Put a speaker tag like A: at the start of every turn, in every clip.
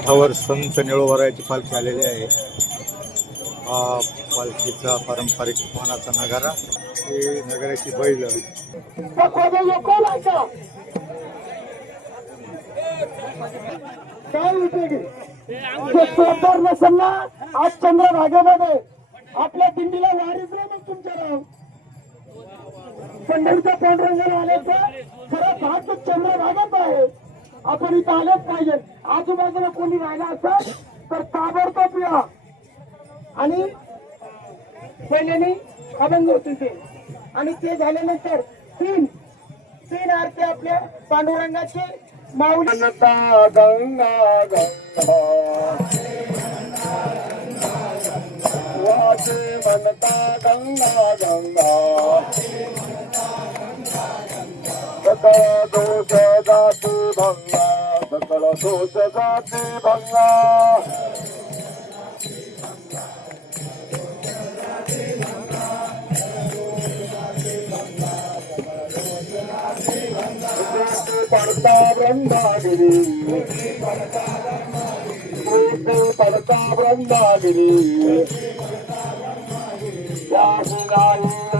A: रथावर संत निळोबरायाची पालखी आलेली आहे. हा पालखीचा पारंपरिक मानाचा नगारा. हे नगराची बैल.
B: काय उपयोगी ते सोडदार आज चंद्रभागेमध्ये आपल्या दिंडीला वारीच नाही मग तुमच्या राव पंढरीच्या पांडुरंगाला आल्याचं खरं भाग्य चंद्रभागात आहे. आपण इथं आलेच पाहिजे. आजूबाजूला कोणी राहिला असेल तर ताबडतोब या. आणि पहिल्याने अभंग होतील ते. आणि ते झाल्यानंतर तीन तीन आरती आपल्या पांडुरंगाचे माऊली
C: गंगा गंगा गंगा. वाचे म्हणता गंगा गंगा. सकळ दोष जाती भंगा सकळ दोष जाती भंगा पडता ब्रह्मागिरी पडता ब्रह्मागिरी त्याची नाही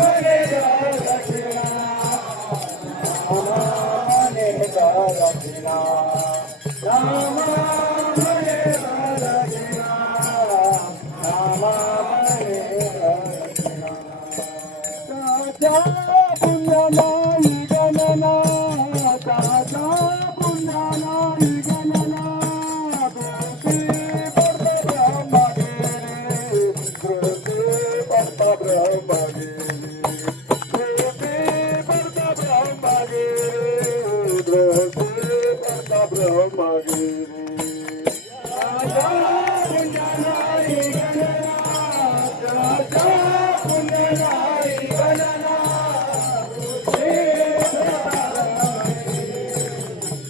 C: Aleluia!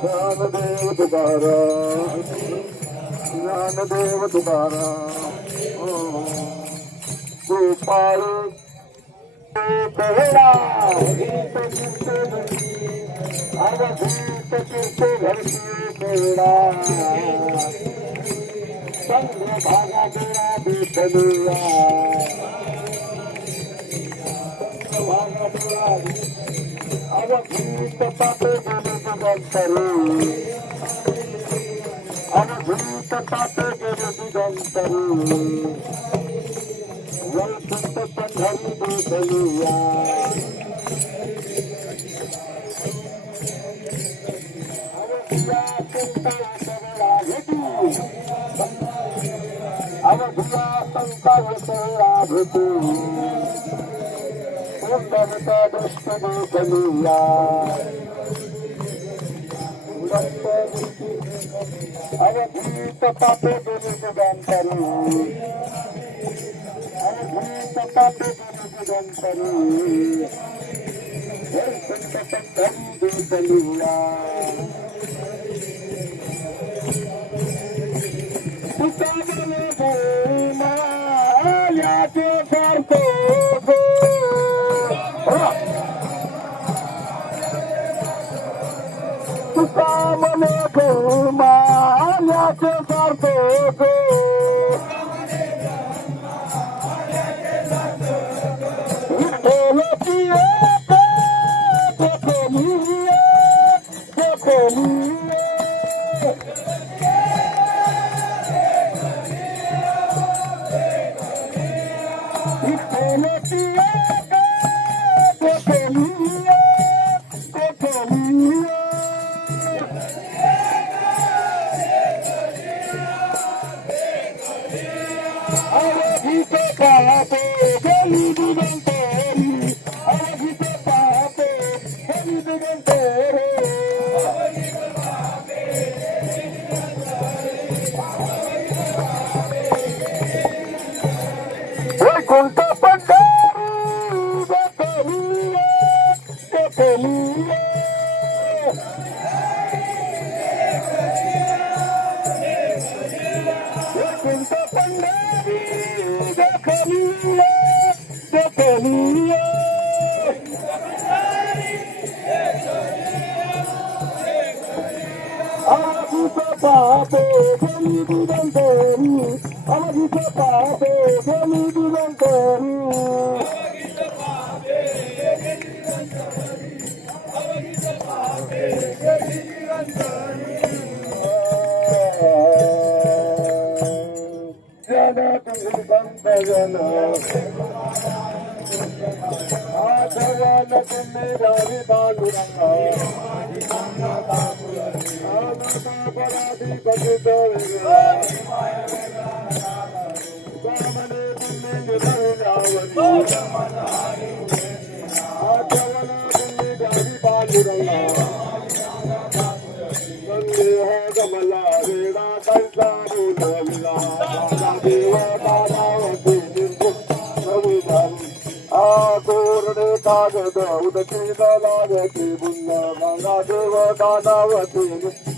C: ज्ञानदेव तुकारा ज्ञानदेव तुकारा गोपाळ पेहरा गीत कीर्ते घरची अग गीत कीर्ते घरची पेहरा चंद्रभागा तेरा अग गीत गेले जगतरी अनुभूत तात गेले दिगंतरी वैकुंठ पंढरी भेटलुया अवघिया संता सगळा भेटू अवघिया संता सगळा भेटू पुंडलिका दृष्ट भेटलुया अवधीत पापे गेले दिगंतरी अवधीत पापे गेले दिगंतरी वैकुंठ पंढरी भेटलुया पुसागले কাছে পারব పాపే తెలియదంటారు అలగిత పాపే తెలియదంటారు ఆచరణ తుమ్మి రావి బాగురంగా उदकी लागती बुंद गंगा देव दादावती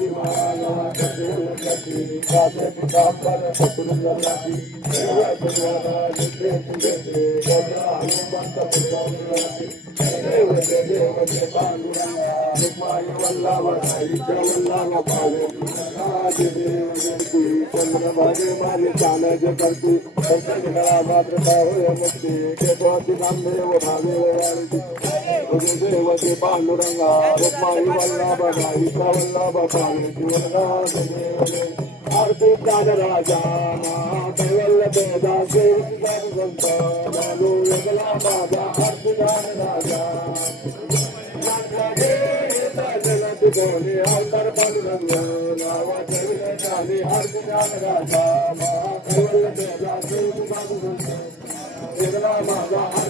C: देव गंगा बाई खारा गंगा देव दादावती निर्गुण लोके अठ्ठावीस चंद्रभागे माझे चानज करते मात्र होय मुक्ती केतवाची नामदेव भावे तुझे देवते पांडुरंगा रुक्माई वल्लभ गाईचा वल्लभ भावे I'm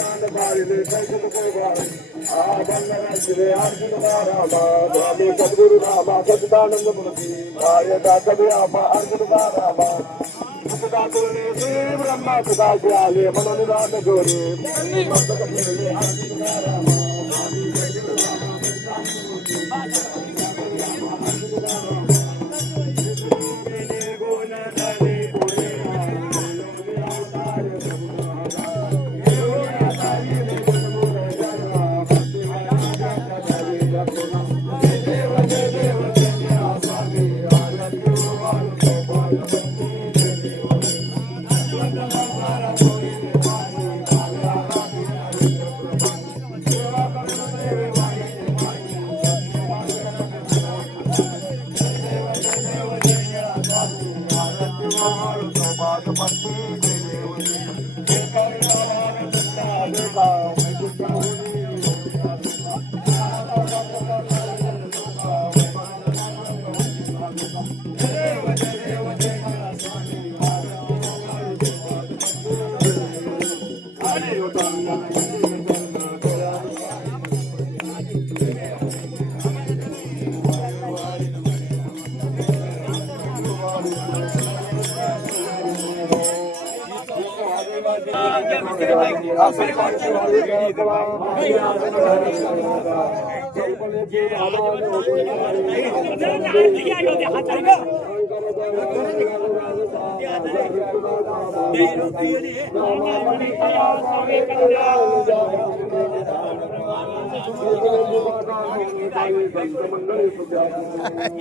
C: ஆனந்த பாரிது கைகுடு போவாரு ஆ பங்கராசிரே அர்ஜுனா ராமா சுவாமி சத்குரு ராமா சச்சிதானந்த முருகி காரியதா கதிராமா அர்ஜுனா ராமா பிரம்மா சுதாசியாலே மனோனிதான கோரி அர்ஜுனா ராமா Thank you. يا سنبھالے جاؤ گے
D: جو بلے جی اواز اوٹھي وڑتا ہی نہیں نال دیہہ ہتھڑگا اواز اوڑ جاے بی روپیہ نی نوما پتیہ سویکرنیاں اواز ندان سبحان اللہ گلبی ماکان دی دائی گنڈہ منڈے سو جاؤ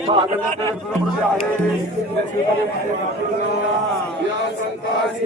D: ساڈے تے
C: سور جا رہے یا سنتاسی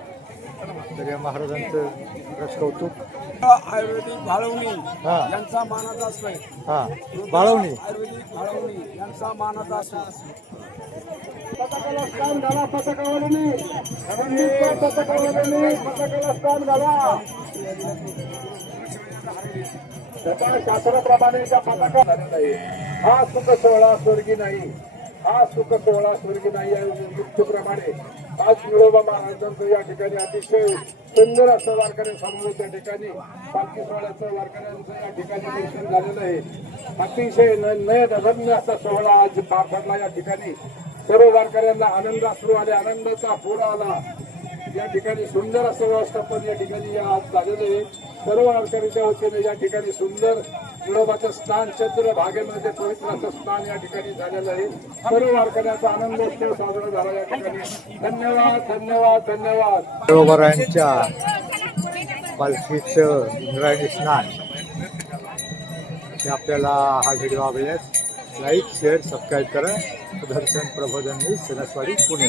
C: तर या महाराजांचं खरंच कौतुक.
E: आयुर्वेदिक भाळवणी
C: हा.
E: यांचा मानाचा
C: हा. बाळवणी.
E: आयुर्वेदिक भाळवणी यांचा मानाचा
F: स्थान घाला स्थान घाला.
D: त्या पताका झालेला आहे हा सुख सोहळा स्वर्गी नाही. हा सुख सोहळा स्वर्गी नाही या युक्तीप्रमाणे आज मिळोबा महाराजांचं या ठिकाणी अतिशय सुंदर असं वारकरी समोर त्या ठिकाणी पालखी सोहळ्याचं वारकऱ्यांचं या ठिकाणी दर्शन झालेलं आहे. अतिशय न- नयनरम्य असा सोहळा आज पार पडला या ठिकाणी. सर्व वारकऱ्यांना आनंद अश्रू आले आनंदाचा पूर आला. या ठिकाणी सुंदर असं व्यवस्थापन या ठिकाणी या आज झालेलं आहे. सर्व वारकरीच्या वतीने या ठिकाणी सुंदर विरोबाचं स्नान चंद्र भागेमध्ये पवित्र असं स्नान या ठिकाणी झालेलं आहे. सर्व वारकऱ्यांचा आनंदोत्सव साजरा झाला या ठिकाणी. धन्यवाद धन्यवाद धन्यवाद.
C: विरोबरांच्या पालखीचं इंद्रायणी स्नान. हे आपल्याला हा व्हिडिओ आवडल्यास लाईक शेअर सबस्क्राईब करा. दर्शन प्रबोधन न्यूज सणसवाडी पुणे.